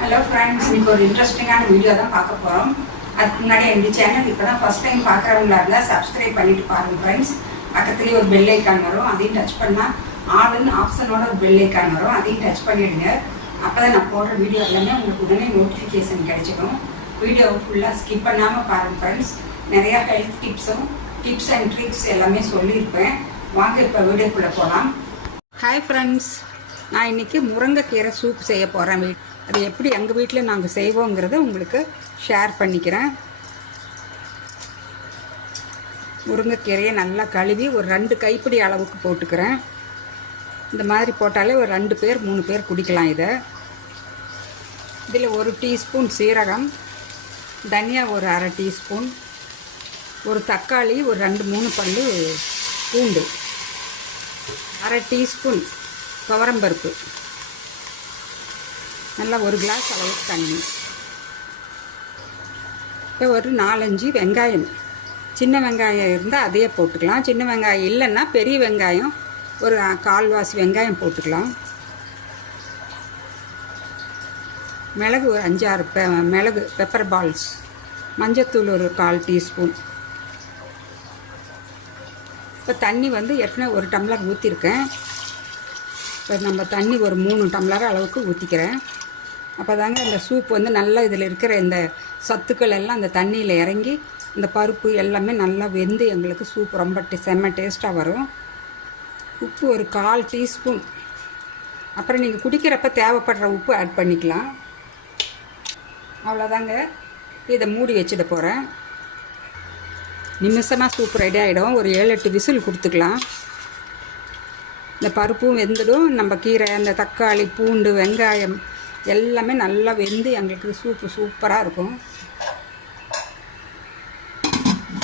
Hello friends, இன்னைக்கு ஒரு இன்ட்ரெஸ்டிங்கான வீடியோ தான் பார்க்க போகிறோம். அதுக்கு முன்னாடி எங்கள் சேனல் இப்போ தான் ஃபஸ்ட் டைம் பார்க்குறவங்களா இருந்தால் சப்ஸ்கிரைப் பண்ணிட்டு பாருங்கள் ஃப்ரெண்ட்ஸ். பக்கத்துலேயே ஒரு பெல் ஐக்கான் வரும், அதையும் டச் பண்ணால் ஆளுன்னு ஆப்ஷனோட ஒரு பெல் ஐக்கான் வரும், அதையும் டச் பண்ணிவிடுங்க. அப்போ தான் நான் போடுற வீடியோ எல்லாமே உங்களுக்கு உடனே நோட்டிஃபிகேஷன் கிடைச்சிடும். வீடியோ ஃபுல்லாக ஸ்கிப் பண்ணாமல் பாருங்கள் ஃப்ரெண்ட்ஸ். நிறையா ஹெல்த் டிப்ஸ் அண்ட் ட்ரிக்ஸ் எல்லாமே சொல்லியிருப்பேன். வாங்க இப்போ வீடியோக்குள்ளே போகலாம். ஹாய் ஃப்ரெண்ட்ஸ், நான் இன்றைக்கி முருங்கைக்கீரை சூப் செய்ய போகிறேன். அது எப்படி எங்கள் வீட்டில் நாங்கள் செய்வோங்கிறத உங்களுக்கு ஷேர் பண்ணிக்கிறேன். முருங்கைக்கீரையை நல்லா கழுவி ஒரு 2 கைப்பிடி அளவுக்கு போட்டுக்கிறேன். இந்த மாதிரி போட்டாலே ஒரு 2 பேர் 3 பேர் குடிக்கலாம். இதில் 1 டீஸ்பூன் சீரகம், தனியா ஒரு 1/2 டீஸ்பூன், ஒரு தக்காளி, ஒரு 2-3 பல்லு பூண்டு, 1/2 டீஸ்பூன் துவரம்பருப்பு, நல்லா 1 கிளாஸ் அளவுக்கு தண்ணி, இப்போ ஒரு 4-5 வெங்காயம். சின்ன வெங்காயம் இருந்தால் அதையே போட்டுக்கலாம். சின்ன வெங்காயம் இல்லைன்னா பெரிய வெங்காயம் ஒரு 1/4 வெங்காயம் போட்டுக்கலாம். மிளகு ஒரு 5-6 மிளகு பெப்பர் பால்ஸ், மஞ்சத்தூள் ஒரு 1/4 டீஸ்பூன். இப்போ தண்ணி ஏற்கனவே 1 டம்ளர் ஊற்றிருக்கேன். இப்போ நம்ம தண்ணி ஒரு 3 டம்ளர் அளவுக்கு ஊற்றிக்கிறேன். அப்போ தாங்க இந்த சூப் நல்லா இதில் இருக்கிற இந்த சத்துக்கள் எல்லாம் அந்த தண்ணியில் இறங்கி இந்த பருப்பு எல்லாமே நல்லா வெந்து எங்களுக்கு சூப் ரொம்ப செம்ம டேஸ்ட்டாக வரும். உப்பு ஒரு 1/4 டீஸ்பூன். அப்புறம் நீங்கள் குடிக்கிறப்ப தேவைப்படுற உப்பு ஆட் பண்ணிக்கலாம். அவ்வளோதாங்க. இதை மூடி வச்சுட போகிறேன். நிமிஷமாக சூப் ரெடி ஆகிடும். ஒரு 7-8 விசில் கொடுத்துக்கலாம். இந்த பருப்பும் வெந்துடும், நம்ம கீரை, அந்த தக்காளி, பூண்டு, வெங்காயம் எல்லாமே நல்லா வெந்து எங்களுக்கு சூப்பு சூப்பராக இருக்கும்.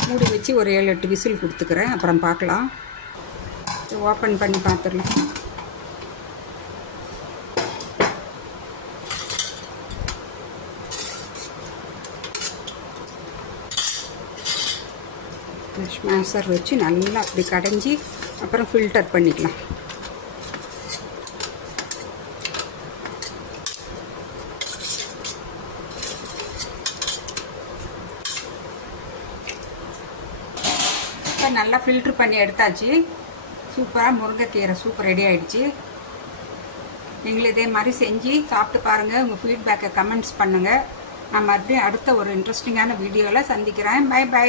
மூடி வச்சு ஒரு 7-8 விசில் கொடுத்துக்கிறேன். அப்புறம் பார்க்கலாம். ஓப்பன் பண்ணி பார்த்துடலாம். ஸ்மாஷர் வச்சு நல்லா அப்படி கடைஞ்சி அப்புறம் ஃபில்டர் பண்ணிக்கலாம். நல்லா ஃபில்ட்ரு பண்ணி எடுத்தாச்சு. சூப்பராக முருங்கைக்கீரை சூப் ரெடி ஆகிடுச்சு. நீங்களும் இதே மாதிரி செஞ்சு சாப்பிட்டு பாருங்கள். உங்கள் ஃபீட்பேக்கை கமெண்ட்ஸ் பண்ணுங்கள். நான் மறுபடியும் அடுத்த ஒரு இன்ட்ரெஸ்டிங்கான வீடியோவில் சந்திக்கிறேன். Bye by.